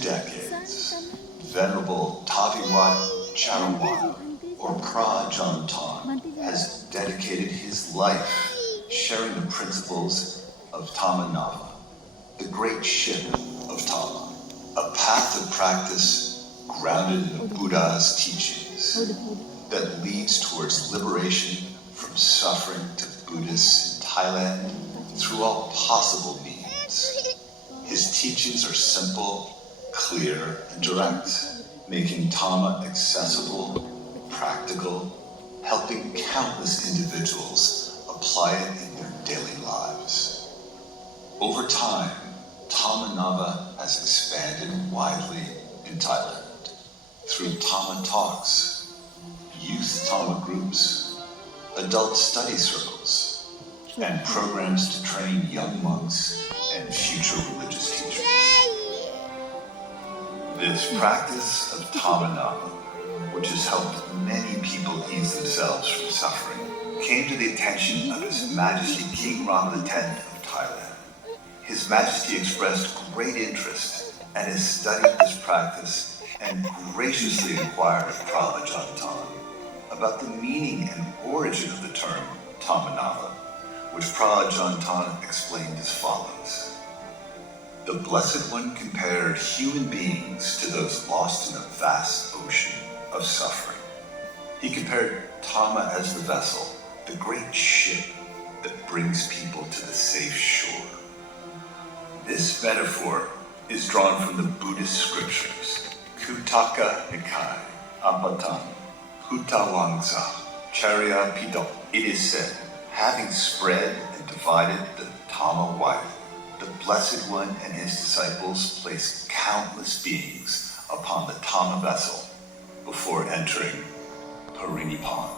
decades, Venerable Taviwat Charawan, or Prajan Tan, has dedicated his life sharing the principles of Tamanava, the great ship of Tama, a path of practice grounded in the Buddha's teachings that leads towards liberation from suffering to Buddhists in Thailand through all possible means. His teachings are simple, clear, and direct, making Tama accessible, practical, helping countless individuals apply it in their daily lives. Over time, Tamanava has expanded widely in Thailand through Tama talks, youth Tama groups, adult study circles, and programs to train young monks and future religious teachers. This practice of Tamanava, which has helped many people ease themselves from suffering, came to the attention of His Majesty King Rama X of Thailand. His Majesty expressed great interest and has studied this practice and graciously inquired of Prajan Tan about the meaning and origin of the term Tamanava, which Prajan Tan explained as follows. The Blessed One compared human beings to those lost in a vast ocean of suffering. He compared Tama as the vessel, the great ship that brings people to the safe shore. This metaphor is drawn from the Buddhist scriptures, Kutaka Nikai, Apatan, Hutawangsa, Charya Pito. It is said, having spread and divided the Tama widely, the Blessed One and his disciples placed countless beings upon the Tama vessel before entering Parinipan.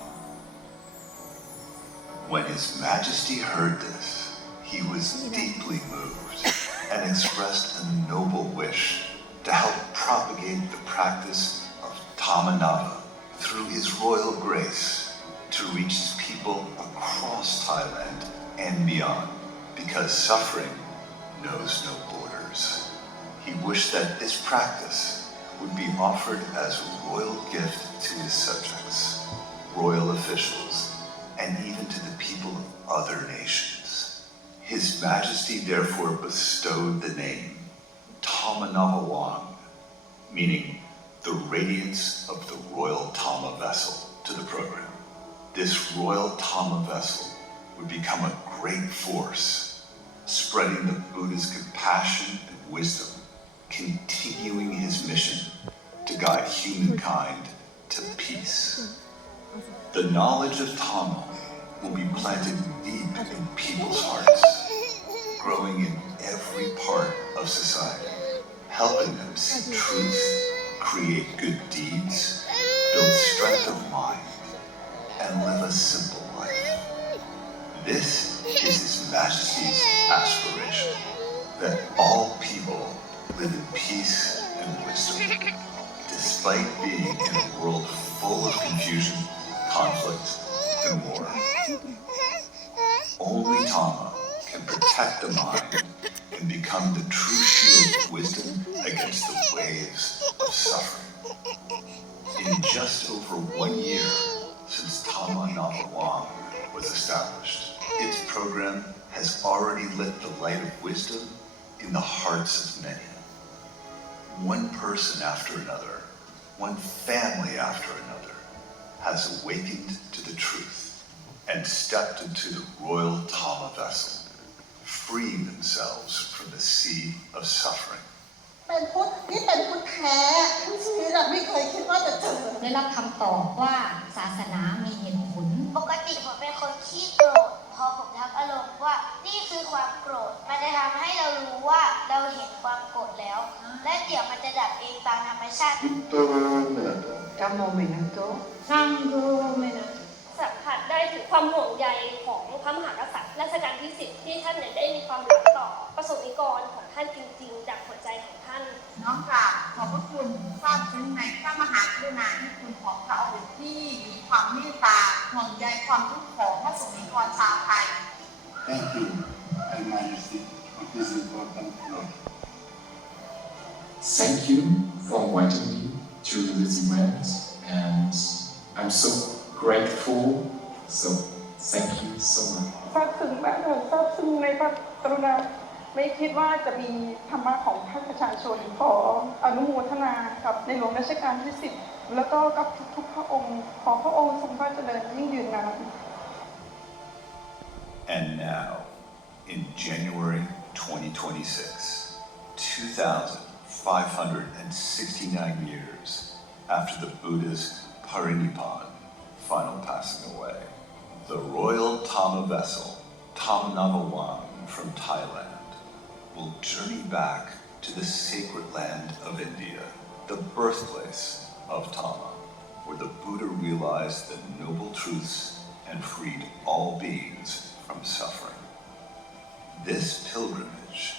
When His Majesty heard this, he was deeply moved and expressed a noble wish to help propagate the practice of Tamanava through His royal grace to reach His people across Thailand and beyond, because suffering knows no borders. He wished that this practice would be offered as a royal gift to his subjects, royal officials, and even to the people of other nations. His Majesty therefore bestowed the name Tamanavawang, meaning the radiance of the royal Tama vessel, to the program. This royal Tama vessel would become a great force, spreading the Buddha's compassion and wisdom, continuing his mission to guide humankind to peace. The knowledge of Tama will be planted deep in people's hearts, growing in every part of society, helping them see truth, create good deeds, build strength of mind, and live a simple life. This is His Majesty's aspiration, that all people live in peace and wisdom, despite being in a world full of confusion, conflict, and war. Only Tama can protect the mind and become the true shield of wisdom against the waves of suffering. In just over 1 year since Tamanavawang was established, its program has already lit the light of wisdom in the hearts of many. One person after another, one family after another, has awakened to the truth and stepped into the royal Tama vessel, freeing themselves from the sea of suffering. เป็นพุทธที่เป็นพุทธแท้ที่ชีวิตเราไม่เคยคิดว่าจะเจอได้รับคำตอบว่าศาสนามีเหตุผลปกติผมเป็นคนขี้โกรธพอผมทักอารมณ์ว่านี่คือความโกรธมันจะทำให้เรารู้ว่าเราเห็นความโกรธแล้วและเดี๋ยวมันจะดับเองตามธรรมชาติกัมโมเมนันโตซังโกเมนันสัมผัสได้ถึงความห่วงใยของพระมหากษัตริย์รัชกาลที่10ที่ท่านได้มีความรักต่อประสบนิกรของท่านจริงๆจากหัวใจของท่านน้อมกราบขอบพระคุณทราบซึ้งในพระมหากรุณาธิคุณของพระองค์ที่มีความเมตตาห่วงใยความทุกข์ของพระสงฆ์นิกรชาวไทย Thank you, Her Majesty, for this important work. Thank you for inviting me to this event, and I'm so grateful. So thank you so much. ซาบซึ้งมากเลยซาบซึ้งในพระกรุณาไม่คิดว่าจะมีธรรมะของภาคประชาชนขออนุโมทนากับในหลวงรัชกาลที่10แล้วก็กับทุกๆพระองค์ขอพระองค์ทรงพระเจริญยิ่งยืนนาน And now, in January 2026, 2,569 years after the Buddha's Parinippan, final passing away, the royal Tama vessel, Tamanavawang from Thailand, will journey back to the sacred land of India, the birthplace of Tama, where the Buddha realized the noble truths and freed all beings from suffering. This pilgrimage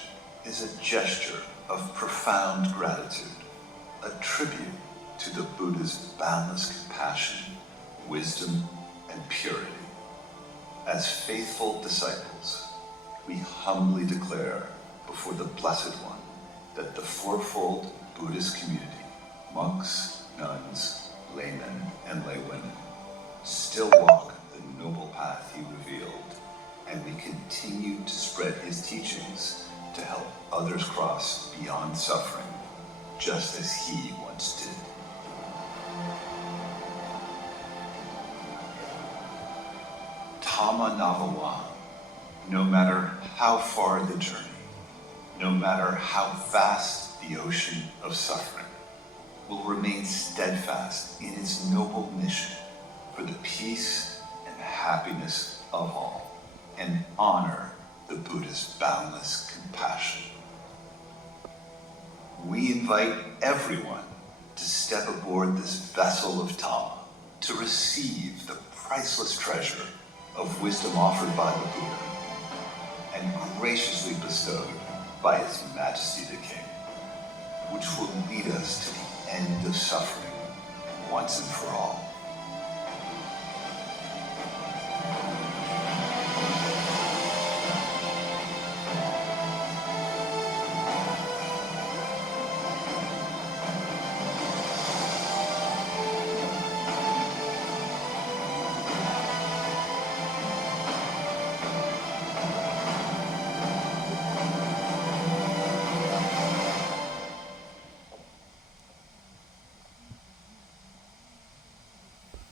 is a gesture of profound gratitude, a tribute to the Buddha's boundless compassion, wisdom, and purity. As faithful disciples, we humbly declare before the Blessed One that the fourfold Buddhist community, monks, nuns, laymen, and laywomen, still walk the noble path he revealed, and we continue to spread his teachings to help others cross beyond suffering, just as he once did. Tama Navawang, no matter how far the journey, no matter how vast the ocean of suffering, will remain steadfast in its noble mission for the peace and happiness of all, and honor the Buddha's boundless compassion. We invite everyone to step aboard this vessel of Tama to receive the priceless treasure of wisdom offered by the Buddha and graciously bestowed by His Majesty the King, which will lead us to the end of suffering once and for all.